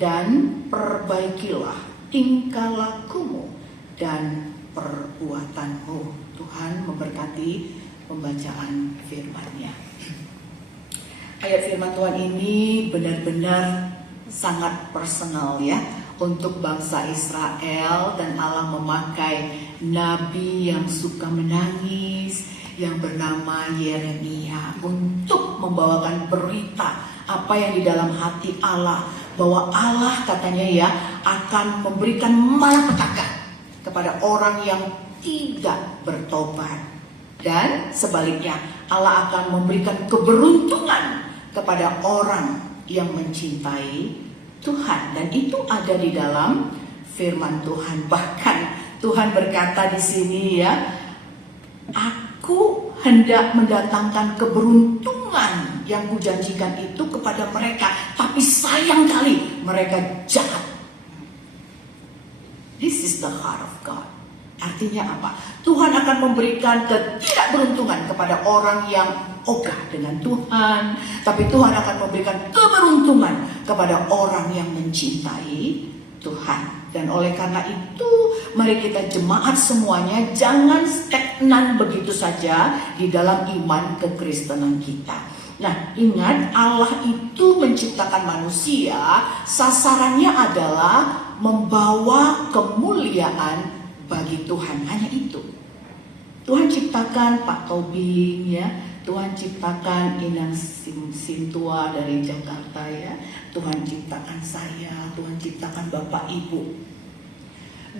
dan perbaikilah tingkah lakumu dan perbuatanmu. Tuhan memberkati pembacaan firman-Nya. Ayat firman Tuhan ini benar-benar sangat personal ya untuk bangsa Israel, dan Allah memakai nabi yang suka menangis yang bernama Yeremia untuk membawakan berita apa yang di dalam hati Allah, bahwa Allah katanya ya akan memberikan malapetaka kepada orang yang tidak bertobat, dan sebaliknya Allah akan memberikan keberuntungan kepada orang yang mencintai Tuhan. Dan itu ada di dalam firman Tuhan. Bahkan Tuhan berkata di sini ya, aku hendak mendatangkan keberuntungan yang kujanjikan itu kepada mereka, tapi sayang kali mereka jahat. This is the heart of God. Artinya apa? Tuhan akan memberikan ketidakberuntungan kepada orang yang ogah dengan Tuhan, tapi Tuhan akan memberikan keberuntungan kepada orang yang mencintai Tuhan. Dan oleh karena itu, mari kita jemaat semuanya jangan stagnan begitu saja di dalam iman kekristenan kita. Nah, ingat, Allah itu menciptakan manusia, sasarannya adalah membawa kemuliaan bagi Tuhan. Hanya itu. Tuhan ciptakan Pak Tobing ya, Tuhan ciptakan Inang Sintua dari Jakarta ya, Tuhan ciptakan saya, Tuhan ciptakan Bapak Ibu.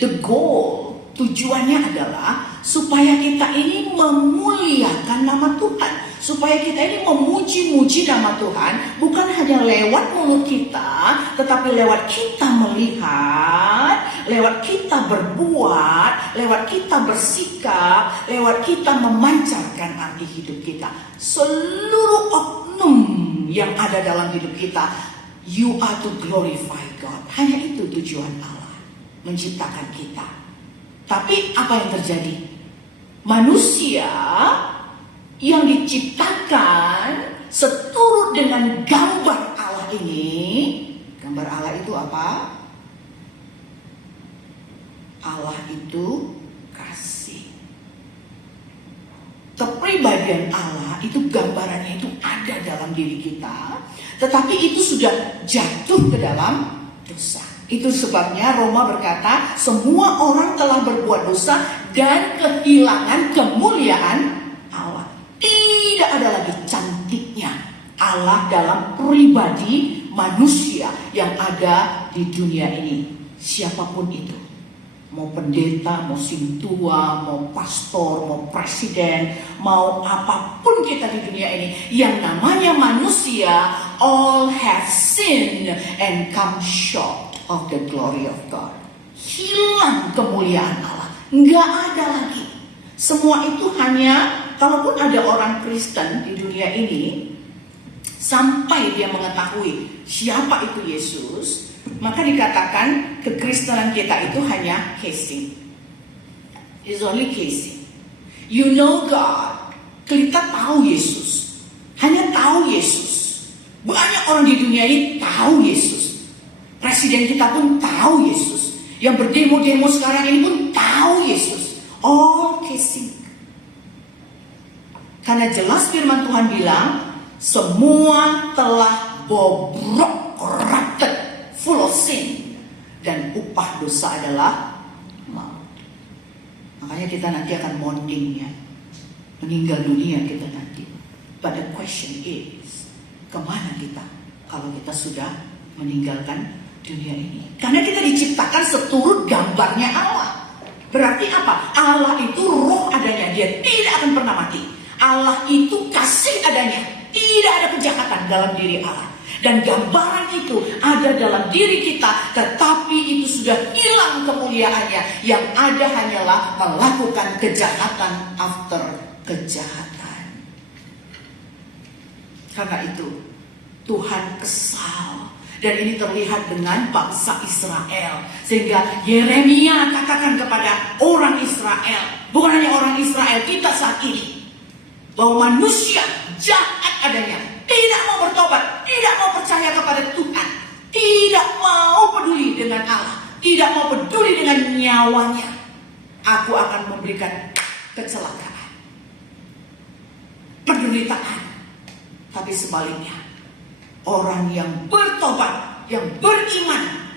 The goal, tujuannya adalah supaya kita ini memuliakan nama Tuhan, supaya kita ini memuji-muji nama Tuhan, bukan hanya lewat mulut kita, tetapi lewat kita melihat, lewat kita berbuat, lewat kita bersikap, lewat kita memancarkan arti hidup kita. Seluruh oknum yang ada dalam hidup kita, you are to glorify God. Hanya itu tujuan Allah menciptakan kita. Tapi apa yang terjadi? Manusia yang diciptakan seturut dengan gambar Allah ini. Gambar Allah itu apa? Allah itu kasih. Kepribadian Allah itu, gambarannya itu ada dalam diri kita, tetapi itu sudah jatuh ke dalam dosa. Itu sebabnya Roma berkata, semua orang telah berbuat dosa dan kehilangan kemuliaan Allah. Tidak ada lagi cantiknya Allah dalam pribadi manusia yang ada di dunia ini. Siapapun itu, mau pendeta, mau sintua, mau pastor, mau presiden, mau apapun kita di dunia ini, yang namanya manusia, all have sinned and come short of the glory of God. Hilang kemuliaan Allah, nggak ada lagi. Semua itu hanya, kalaupun ada orang Kristen di dunia ini, sampai dia mengetahui siapa itu Yesus, maka dikatakan kekristenan kita itu hanya casing. It's only casing. You know God, kita tahu Yesus, hanya tahu Yesus. Banyak orang di dunia ini tahu Yesus. Presiden kita pun tahu Yesus. Yang berdemo-demo sekarang ini pun tahu Yesus. All casing. Karena jelas firman Tuhan bilang, semua telah bobrok, corrupted, full of sin, dan upah dosa adalah maut. Makanya kita nanti akan mourning ya, meninggal dunia kita nanti. But the question is, kemana kita kalau kita sudah meninggalkan dunia ini? Karena kita diciptakan seturut gambarnya Allah. Berarti apa? Allah itu roh adanya, dia tidak akan pernah mati. Allah itu kasih adanya, tidak ada kejahatan dalam diri Allah. Dan gambaran itu ada dalam diri kita, tetapi itu sudah hilang kemuliaannya. Yang ada hanyalah melakukan kejahatan after kejahatan. Karena itu Tuhan kesal. Dan ini terlihat dengan bangsa Israel. Sehingga Yeremia katakan kepada orang Israel, bukan hanya orang Israel, kita saat ini, bahwa manusia jahat adanya, tidak mau bertobat, tidak mau percaya kepada Tuhan, tidak mau dengan Allah, tidak mau peduli dengan nyawanya, aku akan memberikan kecelakaan, penderitaan. Tapi sebaliknya, orang yang bertobat, yang beriman,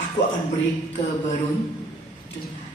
aku akan beri keberuntungan.